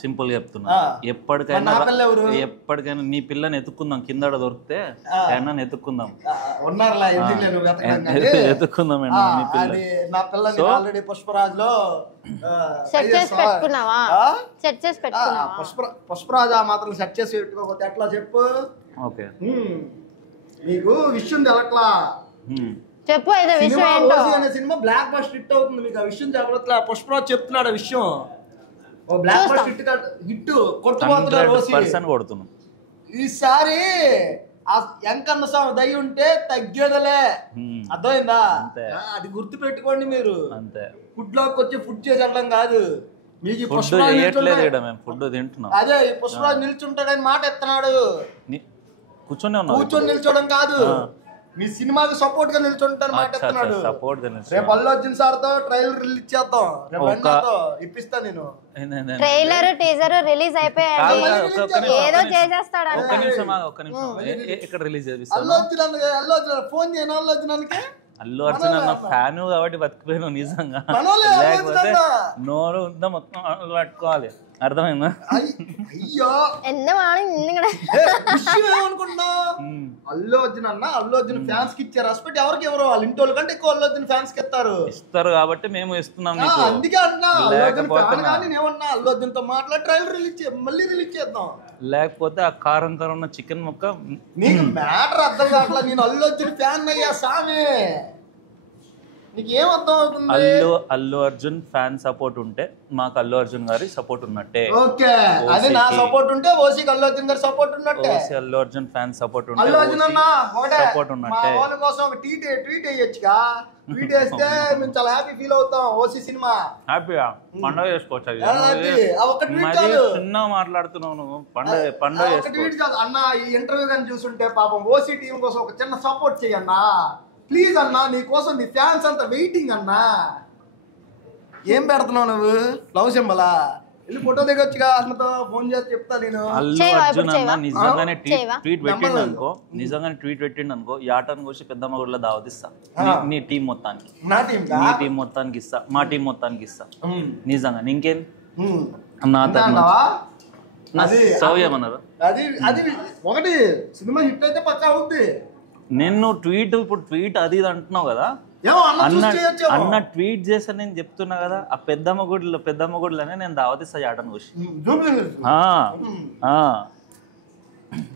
సింపుల్ గా చెప్తున్నా. ఎప్పటికైనా నీ పిల్లని ఎత్తుకుందాం, కింద దొరికితే ఎత్తుకుందాం, పుష్పరాజ్ లో పుష్పరాజ్ ఆ మాత్రం సెట్ చేసి పెట్టుకోకపోతే ఎట్లా చెప్పు? ఓకే మీకు విషయం తెలట్లా చెప్పు. అయితే విషయం ఏంటో? అనే సినిమా బ్లాక్ బస్టర్ హిట్ అవుతుంది, మీకు ఆ విషయం చెప్పట్లా. పుష్పరాజ్ చెప్తున్నాడు ఆ విషయం. ఓ బ్లాక్ బస్టర్ హిట్ కొడుతున్నాడు. ఈసారి ఎంకన్న స్వామి దయ ఉంటే తగ్గేదలే, అర్థమైందా? అది గుర్తు పెట్టుకోండి మీరు. ఫుడ్ లోకి వచ్చి ఫుడ్ చేసి వెళ్ళడం కాదు. మీకు ఫుడ్ తింటున్నాం, అదే ఈ పుష్పరాజ్ నిల్చుంటాడని మాట ఎత్తనాడు. కూర్చొని నిల్చోవడం కాదు, మీ సినిమాకి సపోర్ట్ గా నిల్చుంటాను మాట ఎత్తున్నాడు. రేపు అల్లు అర్జున్ సార్ తో ట్రైలర్ రిలీజ్ చేద్దాం, ఇప్పిస్తా నేను. ట్రైలర్ టీజర్ రిలీజ్ అయిపోయాయి, ఏదో చేసేస్తాడు. అల్లు అర్జున్ ఫోన్ చేయను. అల్లు అర్జున్ అన్న ఫ్యాన్ కాబట్టి బతికిపోయాను నిజంగా, లేకపోతే నోరు ఉందా మొత్తం పట్టుకోవాలి. అర్థమైందా? అయ్యో అల్లు అర్జున్ ఫ్యాన్స్ కి ఇచ్చారు రెస్పెక్ట్. ఎవరికి ఎవరు? వాళ్ళ ఇంటి వాళ్ళ కంటే ఎక్కువ అల్లు అర్జున్ ఫ్యాన్స్ కి ఇస్తారు కాబట్టి మేము ఇస్తున్నాం. అందుకే అన్నా అల్లు అర్జున్ తో మాట్లాడి ట్రైలర్ మళ్ళీ రిలీజ్ చేద్దాం. లేకపోతే ఆ కారం ఉన్న చికెన్ ముక్క నీకు మ్యాటర్ అర్థం కావట్లా. నేను అల్లు అర్జున్ ఫ్యాన్ అయ్యా సామి, నీకేం అర్థం అవుతుంది? అల్లు అర్జున్ ఫ్యాన్ సపోర్ట్ ఉంటే మాకు అల్లు అర్జున్ గారి సపోర్ట్ ఉన్నట్టే. ఓకే, అది నా సపోర్ట్ ఉంటే ఓసీకి అల్లు అర్జున్ గారి సపోర్ట్ ఉన్నట్టే. OC Allu Arjun fan support ఉంటే అల్లు అర్జున్ అన్న సపోర్ట్ ఉన్నట్టే. మా వాళ్ళ కోసం ఒక ట్వీట్ వేయొచ్చుగా. ట్వీట్ వేస్తే మేము చాలా హ్యాపీ ఫీల్ అవుతాం. ఓసీ సినిమా హ్యాపీగా పండుగ చేసుకోవచ్చు. చిన్న మాట్లాడుతున్నావు నువ్వు, పండుగ ట్వీట్ కాదు అన్న. ఈ ఇంటర్వ్యూ కానీ చూస్తుంటే పాపం ఓసీ టీం కోసం ఒక చిన్న సపోర్ట్ చెయ్యన్నా ప్లీజ్ అన్నా. నీ కోసం నీ ఫ్యాన్స్ అంతా వెయిటింగ్ అన్నా. ఏం పెడుతున్నావు నువ్వు? లవ్ సింబలా? వెళ్ళి ఫోటో దిగొచ్చుగా, అన్నతో ఫోన్ చేసి చెప్తా నేను. అల్లు అర్జున్ అన్న నిజంగానే ట్వీట్ పెట్టిండు అనుకో, యాటను కోసి పెద్ద మగుడులో దావతిస్తా నీ టీం మొత్తానికి. నీ టీం మొత్తానికి ఇస్తా, మా టీం మొత్తానికి ఇస్తా నిజంగా. ఇంకేం సౌయమన్నారు. అది ఒకటి సినిమా హిట్ అయితే పక్కా అవుద్ది. నేను ఇప్పుడు ట్వీట్ అది ఇది అంటున్నావు కదా అన్న ట్వీట్ చేస్తా నేను చెప్తున్నా కదా. ఆ పెద్దమ్మ గుడిలోనే నేను దావతిస్తా చాటను కూర్చి.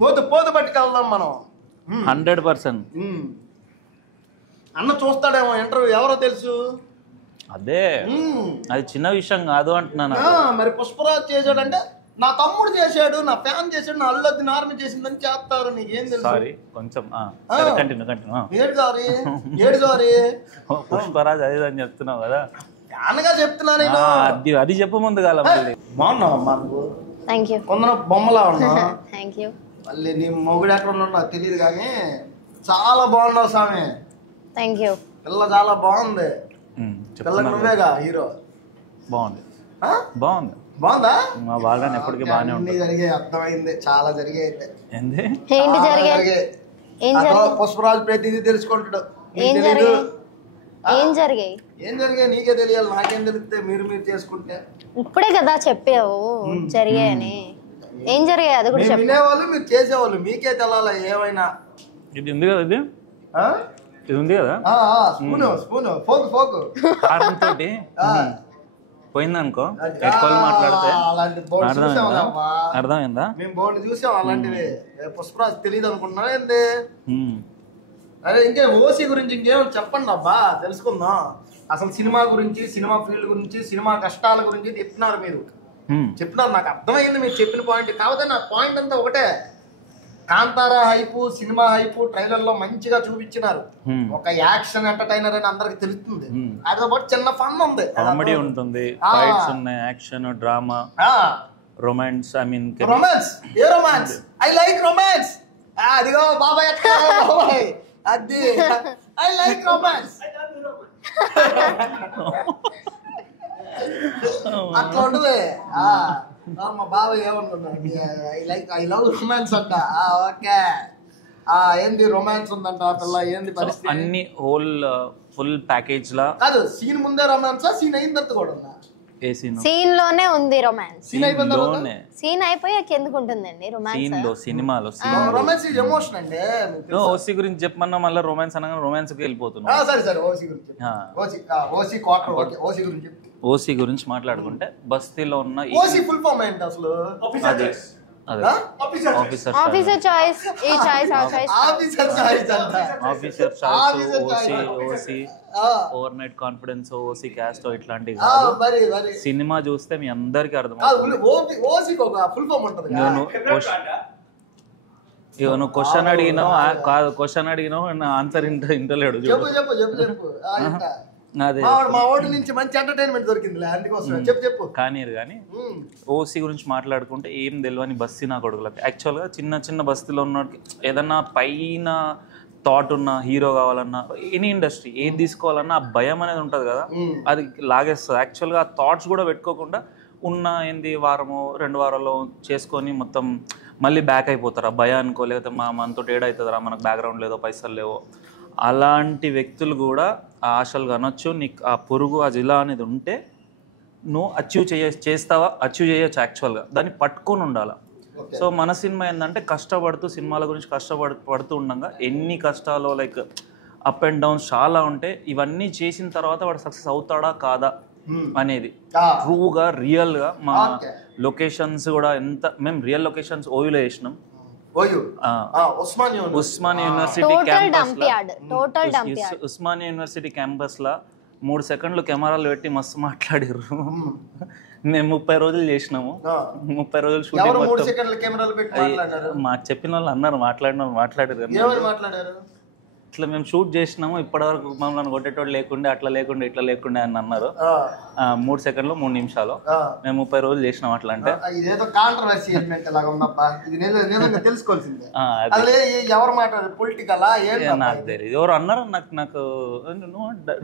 పోతే పట్టుకెళ్దాం మనం 100%. అన్న చూస్తాడేమో ఇంటర్వ్యూ, ఎవరో తెలుసు. అదే అది చిన్న విషయం కాదు అంటున్నాను. మరి పుష్పరాజ్ చేశాడంటే నా తమ్ముడు చేశాడు, నా ఫ్యాన్ చేశాడు, నా అల్లు అర్జున్ ఆర్మీ చేసిందని చేస్తారు. నీకేం తెలుసు? సారీ కొంచెం కంటిన్యూ ఏడు సారీ పుష్పరాజ్ అది అని చెప్తున్నావు కదా, ఫ్యాన్గా చెప్తున్నా నేను. అది చెప్పు ముందు కాలం. బాగున్నావమ్మా నువ్వు? Thank you. కొందరు బొమ్మలా ఉన్నా. Thank you. మళ్ళీ నీ మొగుడు ఎక్కడ ఉన్నాడు నాకు తెలియదు కానీ చాలా బాగున్నావు స్వామి. Thank you. పిల్ల చాలా బాగుంది. పిల్లకి నువ్వేగా హీరో. బాగుంది బాగుంది బాగుందా? మా బాగా ఎప్పటికీ బాగానే ఉంటుంది. జరిగే అర్థమైంది, చాలా జరిగాయి అయితే. ఏంది ఏంటి జరిగాయి? పుష్పరాజు ప్రతిదీ తెలుసుకుంటాడు. ఏం జరిగాయి? ఏం జరిగాయి? ఏం జరిగాయి నీకే తెలియాలి, నాకేం తెలిస్తే మీరు చేసుకుంటే. ఇప్పుడే కదా చెప్పావు జరిగాయని. ఏం జరిగాయి అది కూడా చెప్పు. వినేవాళ్ళు మీరు చేసేవాళ్ళు మీకే తెలాలి ఏమైనా. ఇది ఉంది కదా, ఇది ఉంది కదా స్పూన్ ఫోక్ కారంతో పోయిందనుకో ఎక్కువ మాట్లాడితే అర్థమైందా? మేము బోర్డు చూసాం అలాంటివి. పుష్పరాజ్ తెలియదు అనుకున్నా ఏంది? అరే ఇంకే ఓసీ గురించి ఇంకేమో చెప్పండి అబ్బా, తెలుసుకుందాం. అసలు సినిమా గురించి, సినిమా ఫీల్డ్ గురించి, సినిమా కష్టాల గురించి చెప్తున్నారు మీరు. చెప్తున్నారు, నాకు అర్థమైంది మీరు చెప్పిన పాయింట్. కాకపోతే నా పాయింట్ అంతా ఒకటే, Kantara hype, cinema hype trailer లో మంచిగా చూపించినారు. ఒక యాక్షన్ ఎంటర్టైనర్ అని అందరికి తెలుస్తుంది. అదే పాటు చిన్న ఫన్ ఉంది, కామెడీ ఉంటుంది, ఫైట్స్ ఉన్నాయి, action, drama, romance. I mean romance. A romance? I like romance. అదిగో బాబాయ్ బాబాయ్ అది ఐ లైక్ రొమాన్స్. అట్లా ఉంటుంది. మా బాబాయ్ ఏమనుకున్నా, ఐ లవ్ రొమాన్స్ అంట. ఓకే, ఏంది రొమాన్స్ ఉందంట పిల్ల, ఏంది పరిస్థితి? అన్ని ఫుల్ ప్యాకేజ్ లా కాదు. సీన్ ముందే రొమాన్సా, సీన్ అయిన తర్వాత కూడా ఉందా? ఏ సీన్? సీన్ లోనే ఉంది రొమాన్స్. సీన్ అయిపోయాక ఎందుకు ఉంటుందండి రొమాన్స్? సీన్ లో, సినిమాలో రొమాన్స్ ఇస్ ఎమోషన్ అండి. ఓసీ గురించి చెప్పమన్నా మళ్ళీ రొమాన్స్ అనగా రొమాన్స్ కి వెళ్ళిపోతున్నాం. సరే ఓసీ గురించి. OC quarter. ఓకే, ఓసీ గురించి. ఓసీ గురించి మాట్లాడుకుంటే బస్తీలో ఉన్న ఓసీ ఫుల్ ఫామ్ ఏంటి అసలు? ఆఫీసర్ చాయిస్, ఈ చాయిస్ ఆ చాయిస్, ఆఫీసర్ చాయిస్ అంట. Officer choice, OC over night confidence, OC caste ఇట్లాంటివి కాదు. సినిమా చూస్తే మీ అందరికి అర్థమవుతుంది. ఓసీకి ఒక ఫుల్ ఫామ్ ఉంటుంది. నువ్వు క్వశ్చన్ అడిగినావు కాదు, క్వశ్చన్ అడిగినావు ఆన్సర్ ఇంటలేడు. చెప్పు. మా ఓడి నుంచి మంచి ఎంటర్టైన్మెంట్ దొరికింది అందుకోసం చెప్పు. కానీ ఓసీ గురించి మాట్లాడుకుంటే ఏం తెలియని బస్తీ నా కొడుకులకి. యాక్చువల్గా చిన్న బస్తీలో ఉన్నోడికి ఏదన్నా పైన థాట్ ఉన్న హీరో కావాలన్నా, ఎనీ ఇండస్ట్రీ ఏది తీసుకోవాలన్నా ఆ భయం అనేది ఉంటుంది కదా, అది లాగేస్తుంది. యాక్చువల్గా ఆ థాట్స్ కూడా పెట్టుకోకుండా ఉన్న ఏంది వారము 2 వారాల్లో చేసుకొని మొత్తం మళ్ళీ బ్యాక్ అయిపోతారు ఆ భయానికో, లేకపోతే మనతో టేడ్ అవుతుందిరా, మనకు బ్యాక్గ్రౌండ్ లేదో, పైసలు లేవో. అలాంటి వ్యక్తులు కూడా ఆ ఆశలు కనొచ్చు. నీకు ఆ పురుగు, ఆ జిల్లా అనేది ఉంటే నువ్వు అచీవ్ చేయొచ్చు. యాక్చువల్గా దాన్ని పట్టుకొని ఉండాలి. సో మన సినిమా ఏంటంటే కష్టపడుతూ, సినిమాల గురించి కష్టపడుతూ ఉండగా ఎన్ని కష్టాలు, లైక్ అప్ అండ్ డౌన్స్ చాలా ఉంటాయి. ఇవన్నీ చేసిన తర్వాత వాడు సక్సెస్ అవుతాడా కాదా అనేది ట్రూగా, రియల్గా. మా లొకేషన్స్ కూడా మేము రియల్ లొకేషన్స్ ఓయూలో చేసినాం. ఉస్మానియా యూనివర్సిటీ క్యాంపస్ లా 3 సెకండ్లు కెమెరాలు పెట్టి మస్తు మాట్లాడారు. మేము 30 రోజులు చేసినాము. 30 రోజులు షూటింగ్. మాకు చెప్పిన వాళ్ళు అన్నారు, మాట్లాడారు. ఇట్లా మేము షూట్ చేసినాము, ఇప్పటివరకు మమ్మల్ని కొట్టేటోడు లేకుండే, అట్లా లేకుండే, ఇట్లా లేకుండే అని అన్నారు. 3 సెకండ్లు 3 నిమిషాలు మేము 30 రోజులు చేసినాం. అట్లా అంటే నాకు తెలియదు, ఎవరు అన్నారు. నాకు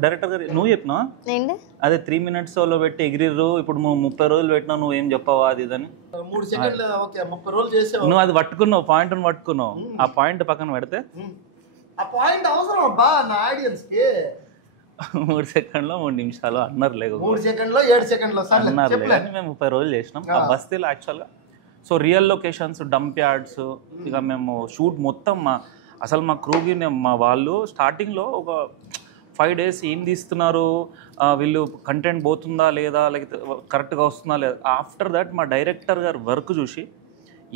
డైరెక్టర్ గారు నువ్వు చెప్పినా అదే 3 minutes లో పెట్టి ఎగిరిర్రు, ఇప్పుడు 30 రోజులు పెట్టినా నువ్వు ఏం చెప్పావా అది ఇదని. నువ్వు అది పట్టుకున్నావు, పాయింట్ పట్టుకున్నావు. ఆ పాయింట్ పక్కన పెడితే ఆ పాయింట్ అవసరం అబ్బా నా ఆడియన్స్ కి. 3 సెకండ్లో 3 నిమిషాలు అన్నారు, లేదు 3 సెకండ్లో 7 సెకండ్లో అన్నారు. మేము 30 రోజులు చేసినాం ఆ బస్తీలో యాక్చువల్గా. So real locations, dump yards, ఇక మేము షూట్ మొత్తం అసలు మా క్రూకి మా వాళ్ళు స్టార్టింగ్లో ఒక 5 days ఏం తీస్తున్నారు, వీళ్ళు కంటెంట్ పోతుందా లేదా, లేకపోతే కరెక్ట్గా వస్తుందా లేదా. ఆఫ్టర్ దట్ మా డైరెక్టర్ గారు వర్క్ చూసి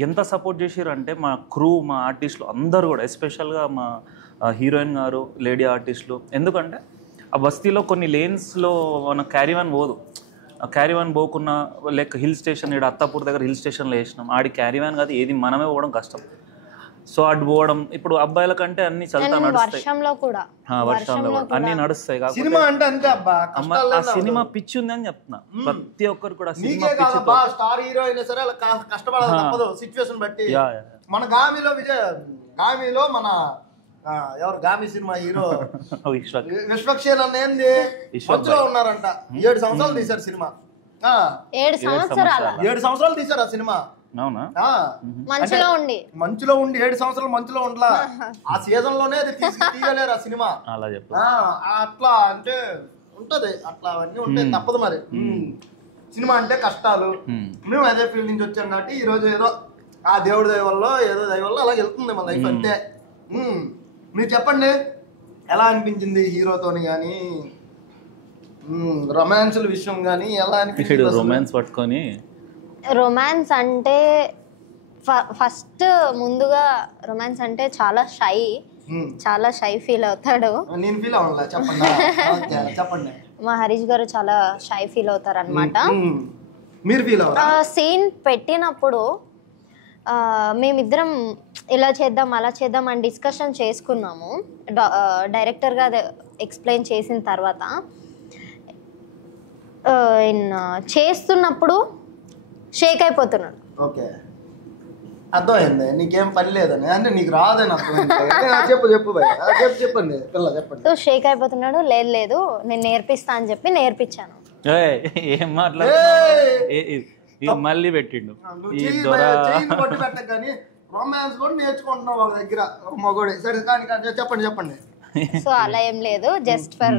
ఎంత సపోర్ట్ చేసారు అంటే మా క్రూ, మా ఆర్టిస్టులు అందరూ కూడా, ఎస్పెషల్గా మా హీరోయిన్ గారు, లేడీ ఆర్టిస్టులు. ఎందుకంటే ఆ బస్తీలో కొన్ని లేన్స్లో మన క్యారీవాన్ పోదు. ఆ క్యారీవాన్ పోకున్నా లైక్ హిల్ స్టేషన్, ఇక్కడ అత్తాపూర్ దగ్గర హిల్ స్టేషన్లో వేసినాం, ఆడి క్యారీవాన్ కాదు ఏది మనమే పోవడం కష్టం. సో అటు పోవడం ఇప్పుడు అబ్బాయిల కంటే అన్ని చల్తా నడుస్తాయి, వర్షంలో కూడా అన్ని నడుస్తాయి. సినిమా అంటే అంతే అబ్బా, ఆ సినిమా పిచ్చి ఉందని చెప్తున్నా, ప్రతి ఒక్కరు కూడా సినిమా స్టార్ హీరో అయినా సరే అలా కష్టపడాలి తప్పదు సిచ్యువేషన్ బట్టి. మన గామిలో మన ఎవరు గామి సినిమా హీరో విశ్వక్షేన్ అన్న ఏంది మధ్యలో ఉన్నారంట, 7 సంవత్సరాలు తీశారు సినిమా. 7 సంవత్సరాలు తీశారు ఆ సినిమా. అవునా? మంచులో ఉండి 7 సంవత్సరాలు మంచులో ఉండలా, ఆ సీజన్ లోనే అది తీయలేరు ఆ సినిమా. అలా చెప్పు. అట్లా అంటే ఉంటది, అట్లా అవన్నీ ఉంటాయి, తప్పదు మరి. సినిమా అంటే కష్టాలు. మేము అదే ఫీల్డ్ నుంచి వచ్చాం కాబట్టి ఈ రోజు ఏదో ఆ దేవుడి దయ వల్ల ఏదో దయ వల్ల అలా వెళ్తుంది మన లైఫ్ అంతే. మీరు చెప్పండి ఎలా అనిపించింది హీరోతోని కానీ, రొమాన్స్ విషయం కానీ ఎలా అనిపించింది? రొమాన్స్ పట్టుకొని రొమాన్స్ అంటే ఫస్ట్ ముందుగా రొమాన్స్ అంటే చాలా షై ఫీల్ అవుతాడు. నేను ఫీల్ అవ్వాలా చెప్పండి చెప్పండి. మా హరీష్ గారు చాలా షై ఫీల్ అవుతారు అనమాట. మీరు ఫీల్ అవ్వరా? సీన్ పెట్టినప్పుడు మేమిద్దరం ఇలా చేద్దాం అలా చేద్దాం అని డిస్కషన్ చేసుకున్నాము. డైరెక్టర్గా ఎక్స్ప్లెయిన్ చేసిన తర్వాత చేస్తున్నప్పుడు షేక్ అయిపోతున్నాడు. ఓకే, అర్థమైంది, నీకేం పని లేదని అంటే నీకు రాదని అర్థమైంది. చెప్పండి పిల్ల చెప్పండి. సో షేక్ అయిపోతున్నాడు. లేదు నేను నేర్పిస్తా అని చెప్పి నేర్పించాను. ఏం మాట్లాడు మళ్ళీ పెట్టిండు కానీ రొమాన్స్ కూడా నేర్చుకుంటున్నావు వాళ్ళ దగ్గర మగోడి. సరే కానీ చెప్పండి. సో అలా ఏం లేదు, జస్ట్ ఫర్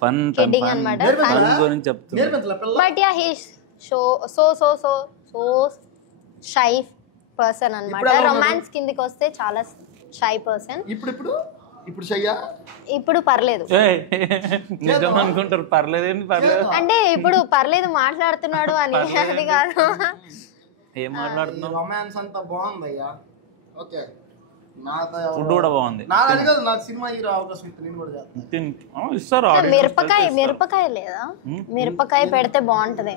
ఫన్ కిడ్డింగ్ అన్నమాట. But yeah he so shy person అన్నమాట. రొమాన్స్ కిందకి వస్తే చాలా షై పర్సన్. ఇప్పుడు షయ్యా? ఇప్పుడు పర్లేదు. నిజం అనుకుంటారు, పర్లేదు అంటే ఇప్పుడు పర్లేదు మాట్లాడుతున్నాడు అని, అది కాదు. ఏం మాట్లాడుతున్నావు? రొమాన్స్ అంతా బాగుందయ్యా. ఓకే, ఫుడ్ కూడా బాగుంది. నాకు సినిమా హీరో అవకాశం ఇస్తారు. మిరపకాయ లేదా? మిరపకాయ పెడితే బాగుంటది.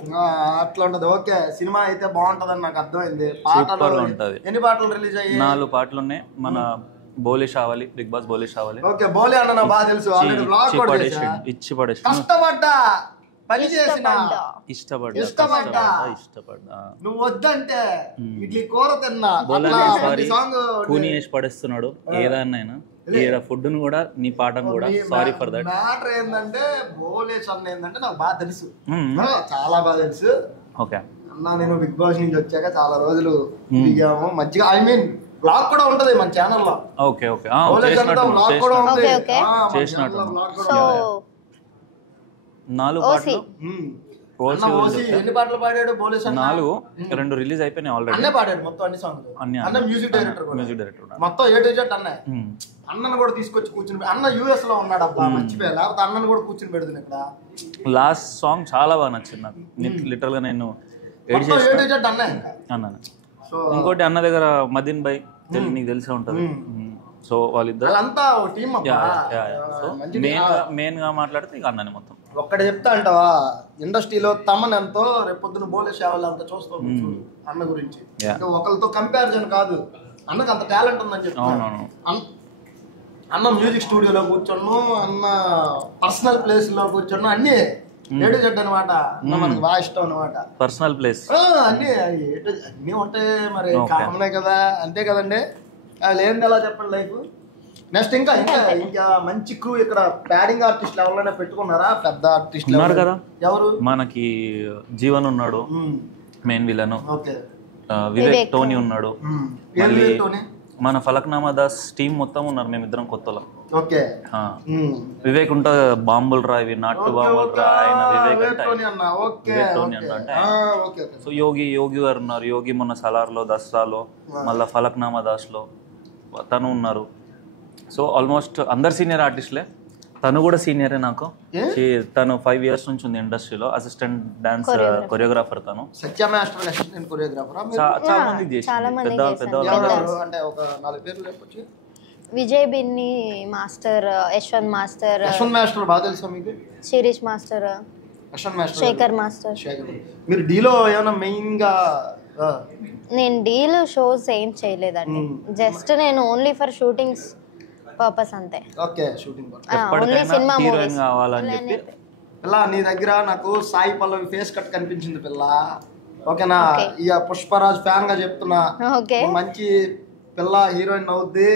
అట్లా ఉంటది. ఓకే, సినిమా అయితే బాగుంటది అని నాకు అర్థమైంది. పాటలు ఉంటది. ఎన్ని పాటలు రిలీజ్ అయ్యాయి? 4 పాటలు ఉన్నాయి. మన బోలే షావాలి, బిగ్ బాస్ బోలే షావాలి. ఓకే, బోలే అన్న నాకు బాగా తెలుసు. ఇచ్చి పడేసి కష్టపడ్డా పని చేసిన ఇష్టపడ్డా నువ్వు వద్దంటే ఇడ్లీ కూర తిన్నా కూని వేసి పడేస్తున్నాడు. ఏదన్నా ఫుడ్ ను కూడా నీ పాఠం కూడా. Sorry for that. మ్యాటర్ ఏంటంటే బోలేష్ అన్న ఏంటంటే నాకు బాగా తెలుసు, చాలా బాగా తెలుసు. ఓకే అన్న, నేను బిగ్ బాస్ నుంచి వచ్చాక చాలా రోజులు దిగాము మంచిగా. ఐ మీన్ బ్లాగ్ కూడా ఉంటది మన ఛానల్ లో. ఓకే ఓకే, చేసినట్టు. 4 పాటలు. ఎన్ని పాటలు పాడాడు బోలేష్? 4, 2 రిలీజ్ అయిపోయినాయి ఆల్రెడీ. అన్నే పాడాడు మొత్తం అన్ని సాంగ్లు. అన్న మ్యూజిక్ డైరెక్టర్ మొత్తం A to Z అన్నే. అన్నను కూడా తీసుకొచ్చి కూర్చుని, అన్న US లో ఉన్నాడు అబ్బా, మర్చిపోయా. లేకపోతే అన్నను కూడా కూర్చుని పెడుతుంది ఇక్కడ. లాస్ట్ సాంగ్ చాలా బాగా నచ్చింది నాకు. లిటరల్ గా నేను అన్నాను. ఇంకోటి అన్న దగ్గర మదీన్ బై నీకు తెలిసే ఉంటది. సో వాళ్ళిద్దరు మెయిన్ గా మాట్లాడితే ఇక అన్నని మొత్తం. ఒక్కడే చెప్తా అంటావా, ఇండస్ట్రీలో తమన్ ఎంతో రేపొద్దున బోలే సేవలు అంత చూస్తావు అన్న గురించి. ఒకరితో కంపారిజన్ కాదు, అన్నకు అంత టాలెంట్ ఉందని చెప్తాను. అన్న మ్యూజిక్ స్టూడియోలో కూర్చోను, అన్న పర్సనల్ ప్లేస్ లో కూర్చోను, అన్ని A to Z అనమాట. మనకు బాగా ఇష్టం అనమాట. పర్సనల్ ప్లేస్ అన్ని ఉంటాయి మరి, కామనే కదా, అంతే కదండి. లేనిది ఎలా చెప్పండి లైఫ్. నెక్స్ట్ ఇంకా మంచి క్రూ ఇక్కడ ప్యాడింగ్ ఆర్టిస్ట్ ఎవరైనా పెట్టుకున్నారా? పెద్ద ఆర్టిస్ట్ ఉన్నారు కదా. ఎవరు? మనకి జీవన్ ఉన్నాడు main villain. Okay, Vivek Tony ఉన్నాడు. మళ్ళీ మన ఫలక్నామా దాస్ టీం మొత్తం ఉన్నారు. మేమిద్దరం కొత్తలో. ఓకే, వివేక్ ఉంటా బాంబుల్ రా, ఇవి నాటు బాంబుల్ రా, ఆయన వివేక్ అంటే. సో యోగి గారు ఉన్నారు. యోగి మొన్న సలార్లో, దసరాలో, మళ్ళీ ఫలక్నామా దాస్ లో తను ఉన్నారు. సో ఆల్మోస్ట్ అందరు సీనియర్ ఆర్టిస్ట్లే. తను కూడా సీనియరే నాకు. తను 5 years నుంచి ఉంది ఇండస్ట్రీలో. అసిస్టెంట్ డాన్స్ కొరియోగ్రాఫర్ తను. కొరియోగ్రాఫర్ చాలా మందికి చేసి పెద్ద అంటే ఒక 4 పేర్లు చెప్పొచ్చు. Vijay Binni master, Yashwant master, Yashwant master బాగా తెలుసా మీకు? Sirish master, Yashwant master, Shekhar master. మీరు డీలో ఏమైనా మెయిన్ గా? నేను డీల్ షోస్ ఏం చేయలేదండి, జస్ట్ నేను ఓన్లీ ఫర్ షూటింగ్స్ పర్పస్ అంతే. Okay, shooting only cinema heroine కావాలని చెప్పి. పిల్ల నీ దగ్గర నాకు సాయి పల్లవి ఫేస్ కట్ కనిపించింది పిల్ల, ఓకేనా? ఇక పుష్పరాజ్ ఫ్యాన్ గా చెప్తున్నా, నువ్వు మంచి పిల్ల హీరోయిన్ అవుద్ది.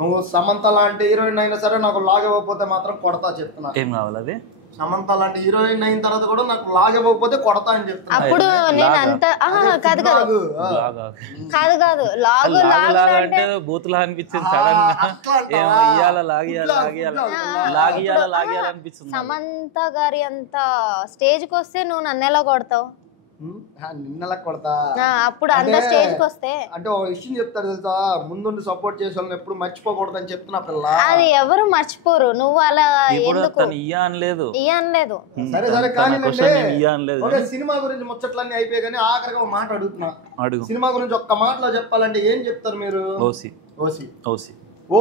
నువ్వు సమంత లాంటి హీరోయిన్ అయినా సరే నాకు లాగకపోతే మాత్రం కొడతా చెప్తున్నా. ఏం కావాలి అది? సమంత లాంటి హీరోయిన్ అయిన తర్వాత కూడా నాకు లాగకపోతే కొడతా అని చెప్తున్నా. అప్పుడు నేను అంత కాదు కాదు కాదు కాదు లాగు అంటే బూతులా అనిపించింది సడన్ గా. ఇయ్యాల లాగియాల అనిపిస్తుంది. సమంత గారి అంత స్టేజ్ కి వస్తే నువ్వు నన్ను ఎలా కొడతావు? నిన్నలా కొడతా అప్పుడు అంత స్టేజ్ కి వస్తే. అంటే ఒక విషయం చెప్తారు తెలుసా, ముందుండి సపోర్ట్ చేసే వాళ్ళని ఎప్పుడు మర్చిపోకూడదు అని చెప్తున్నా పిల్ల. అది ఎవరు మర్చిపోరు, నువ్వు అలా ఎందుకు అనలేదు. సరే సరే కానీ సినిమా గురించి ముచ్చట్లన్నీ అయిపోయి కానీ ఆఖరిగా ఒక మాట అడుగుతున్నా. సినిమా గురించి ఒక్క మాటలో చెప్పాలంటే ఏం చెప్తారు మీరు?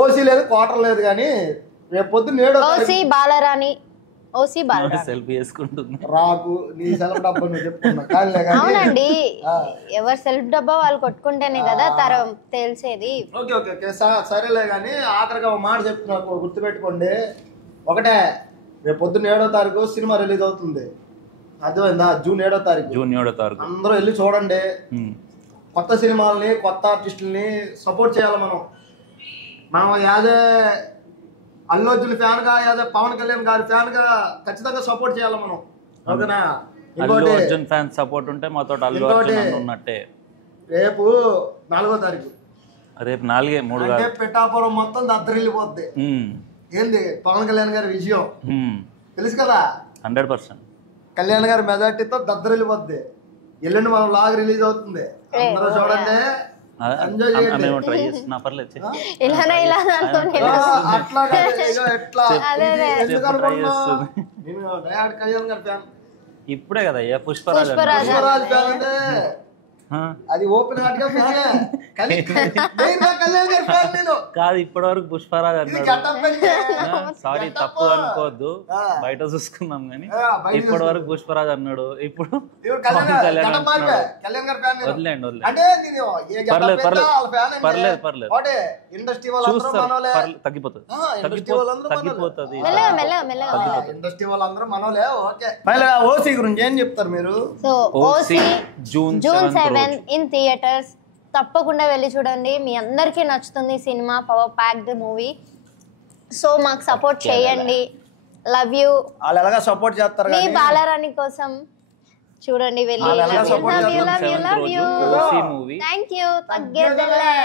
ఓసీ లేదు, క్వార్టర్ లేదు, కానీ రేపు పొద్దున్న ఓసీ బాలరాణి, ఓసీ బాలరాణి సెల్ఫీ చేసుకుంటుంది. రాకు నీ సెల్ఫ్ డబ్బా నువ్వు చెప్తున్నా. అవునండి, ఎవరు సెల్ఫ్ డబ్బా వాళ్ళు కొట్టుకుంటేనే కదా తరం తెలిసేది. ఓకే ఓకే ఓకే సరేలే కానీ ఆఖరిగా ఒక మాట చెప్తున్నా, గుర్తుపెట్టుకోండి. ఒకటే, రేపు పొద్దున్న 7వ తారీఖు సినిమా రిలీజ్ అవుతుంది, అర్థమైందా? జూన్ 7వ తారీఖు. అందరూ వెళ్ళి చూడండి. కొత్త సినిమాలని, కొత్త ఆర్టిస్టులని సపోర్ట్ చేయాలి. మనం యాదే అల్లు అర్జున్ ఫ్యాన్ గా, యాదే పవన్ కళ్యాణ్ గారి ఫ్యాన్ గా ఖచ్చితంగా సపోర్ట్ చేయాలి మనం, ఓకేనా? అల్లు అర్జున్ ఫ్యాన్ సపోర్ట్ ఉంటే మాతో అల్లు అర్జున్ ఉన్నట్టే. రేపు 4వ తారీఖు, రేపు 4-3 అంటే పిఠాపురం మొత్తం దద్దరిల్లిపోద్ది. ఏంది పవన్ కళ్యాణ్ గారి విజయం తెలుసు కదా, 100%. కళ్యాణ్ గారి మెజార్టీతో దద్దరిల్లిపోద్ది. ఎల్లుండి మనం లాగ్ రిలీజ్ అవుతుంది, అందరూ చూడండి, ఎంజాయ్ చేయండి. ట్రై చేస్తున్నా, పర్లేదు. ఇప్పుడే కదా పుష్పరాజ్ అది ఓపెన్ హార్ట్ గా కాదు, ఇప్పటి వరకు పుష్పరాజ్ అన్నాడు. సారీ, తప్పు అనుకోవద్దు, బయట చూసుకున్నాం కానీ ఇప్పటి వరకు పుష్పరాజ్ అన్నాడు. ఇప్పుడు వదిలేండి తగ్గిపోతుంది. ఓసీ గురించి ఏం చెప్తారు మీరు? జూన్ 7 ఇన్ థియేటర్స్, తప్పకుండా వెళ్ళి చూడండి. మీ అందరికీ నచ్చుతుంది సినిమా, పవర్ ప్యాక్డ్ మూవీ. సో మాకు సపోర్ట్ చేయండి. Love you. వాళ్ళు ఎలాగా సపోర్ట్ చేస్తారు, మీ బాలరాణి కోసం చూడండి వెళ్ళి. Love you. Thank you. తగ్గేదలే.